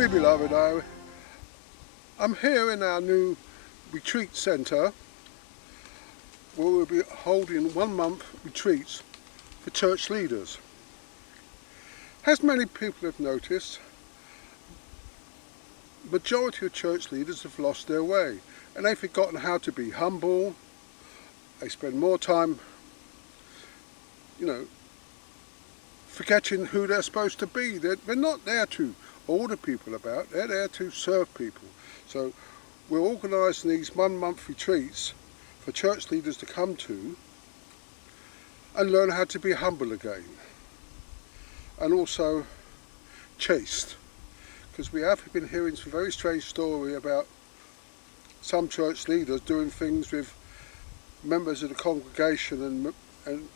Dearly beloved, I'm here in our new retreat centre where we'll be holding 1 month retreats for church leaders. As many people have noticed, the majority of church leaders have lost their way and they've forgotten how to be humble. They spend more time, forgetting who they're supposed to be. They're not there to order people about, they're there to serve people. So we're organising these 1 month retreats for church leaders to come to and learn how to be humble again, and also chaste, because we have been hearing some very strange story about some church leaders doing things with members of the congregation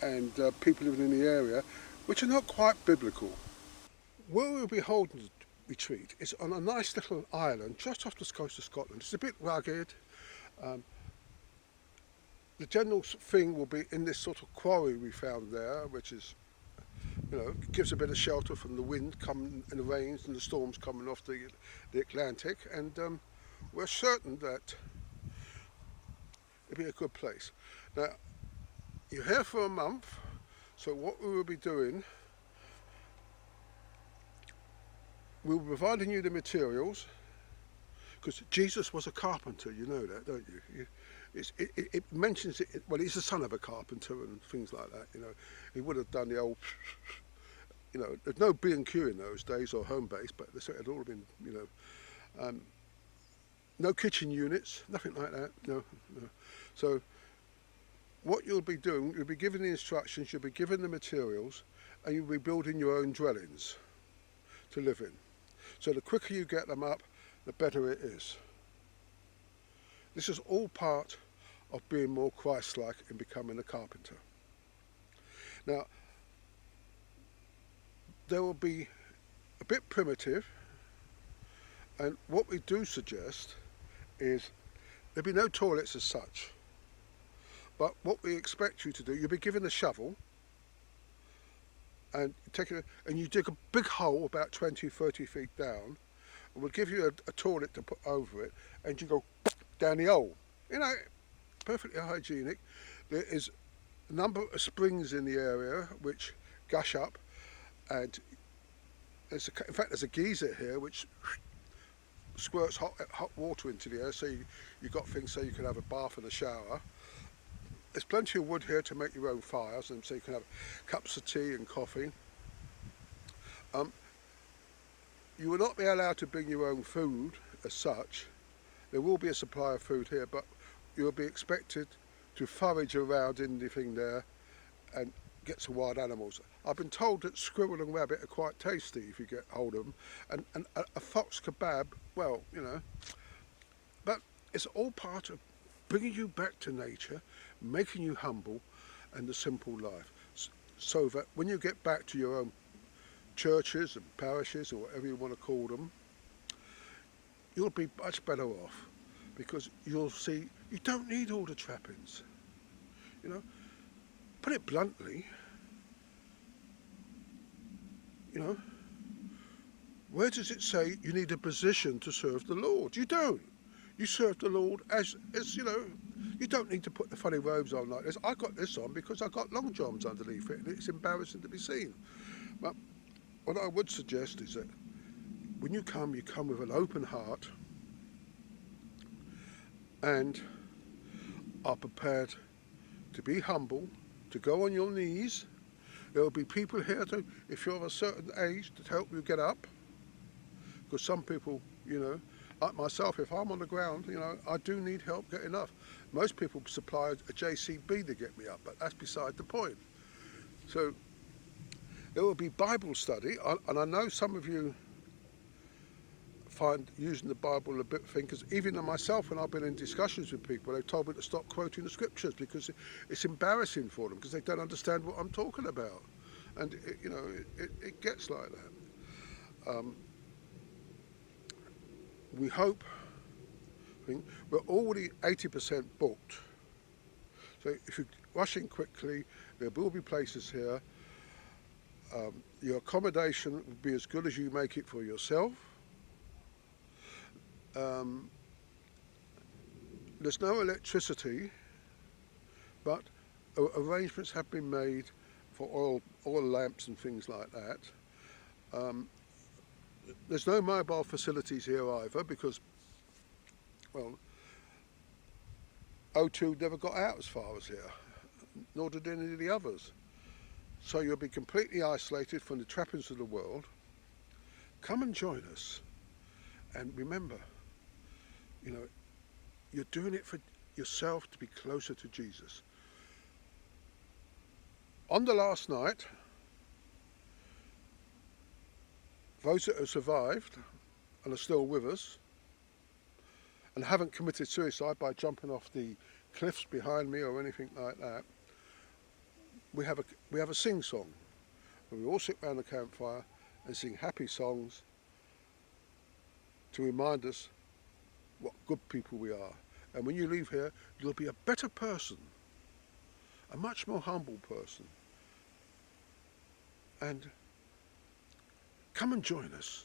and people living in the area which are not quite biblical. Where we'll be holding the retreat is on a nice little island just off the coast of Scotland. It's a bit rugged. The general thing will be in this sort of quarry we found there, which is, gives a bit of shelter from the wind coming and the rains and the storms coming off the Atlantic, and we're certain that it'll be a good place. Now, you're here for a month, so what we will be doing, we'll be providing you the materials, because Jesus was a carpenter, you know that, don't you? It mentions it, well, he's the son of a carpenter and things like that, He would have done the old, there's no B&Q in those days or home base, but it had all been, no kitchen units, nothing like that, no. So what you'll be doing, you'll be given the instructions, you'll be given the materials, and you'll be building your own dwellings to live in. So the quicker you get them up, the better it is. This is all part of being more Christ-like and becoming a carpenter. Now, they will be a bit primitive, and what we do suggest is there'll be no toilets as such, but what we expect you to do, you'll be given a shovel and you dig a big hole about 20-30 feet down, and we'll give you a toilet to put over it, and you go down the hole. Perfectly hygienic. There is a number of springs in the area which gush up, and in fact there's a geyser here which squirts hot water into the air, so you've got things so you can have a bath and a shower. There's plenty of wood here to make your own fires, and so you can have cups of tea and coffee. You will not be allowed to bring your own food as such. There will be a supply of food here, but you'll be expected to forage around in the thing there and get some wild animals. I've been told that squirrel and rabbit are quite tasty if you get hold of them, and a fox kebab, well, but it's all part of bringing you back to nature, making you humble and the simple life, so that when you get back to your own churches and parishes or whatever you want to call them, you'll be much better off, because you'll see you don't need all the trappings. Put it bluntly, where does it say you need a position to serve the Lord? You don't. You serve the Lord as you don't need to put the funny robes on like this. I got this on because I got long johns underneath it, and it's embarrassing to be seen. But what I would suggest is that when you come with an open heart and are prepared to be humble, to go on your knees. There will be people here to, if you're of a certain age, to help you get up. Because some people, like myself, if I'm on the ground, I do need help getting up. Most people supply a JCB to get me up, but that's beside the point. So there will be Bible study, and I know some of you find using the Bible a bit thing, because even myself, when I've been in discussions with people, they've told me to stop quoting the scriptures because it's embarrassing for them, because they don't understand what I'm talking about, and it gets like that. We hope, we're already 80% booked, so if you're rushing quickly, there will be places here. Your accommodation will be as good as you make it for yourself. There's no electricity, but arrangements have been made for oil lamps and things like that. There's no mobile facilities here either because, well, O2 never got out as far as here, nor did any of the others. So you'll be completely isolated from the trappings of the world. Come and join us. And remember, you know, you're doing it for yourself to be closer to Jesus. On the last night, those that have survived and are still with us and haven't committed suicide by jumping off the cliffs behind me or anything like that, we have a sing song, and we all sit around the campfire and sing happy songs to remind us what good people we are. And when you leave here, you'll be a better person, a much more humble person. And come and join us.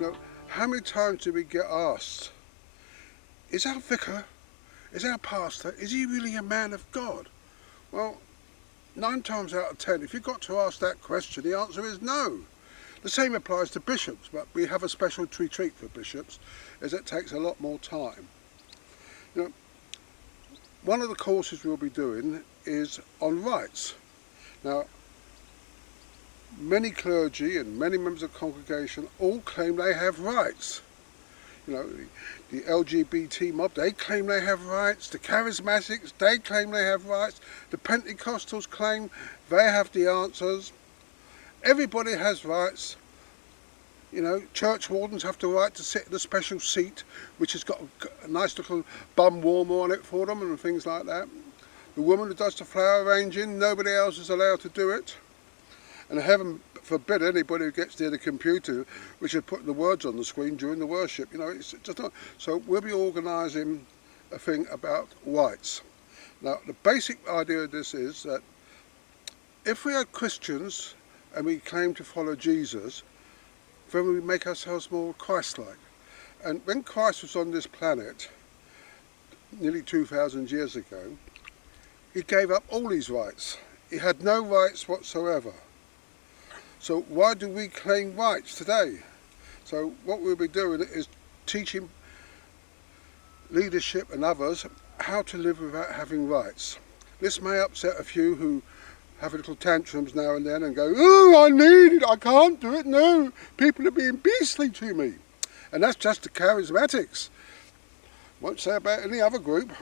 Now, how many times do we get asked, is our vicar, is our pastor, is he really a man of God? Well, 9 times out of 10, if you've got to ask that question, the answer is no. The same applies to bishops, but we have a special retreat for bishops, as it takes a lot more time. Now, one of the courses we'll be doing is on rights. Now, many clergy and many members of the congregation all claim they have rights. You know, the LGBT mob, they claim they have rights. The charismatics, they claim they have rights. The Pentecostals claim they have the answers. Everybody has rights. You know, church wardens have the right to sit in a special seat, which has got a nice little bum warmer on it for them and things like that. The woman who does the flower arranging, nobody else is allowed to do it. And heaven forbid anybody who gets near the computer which is putting the words on the screen during the worship. You know, it's just not. So we'll be organising a thing about rights. Now, the basic idea of this is that if we are Christians and we claim to follow Jesus, then we make ourselves more Christ-like. And when Christ was on this planet, nearly 2,000 years ago, he gave up all his rights. He had no rights whatsoever. So why do we claim rights today? So what we'll be doing is teaching leadership and others how to live without having rights. This may upset a few who have little tantrums now and then and go, oh, I need it, I can't do it, no, people are being beastly to me. And that's just the charismatics. Won't say about any other group.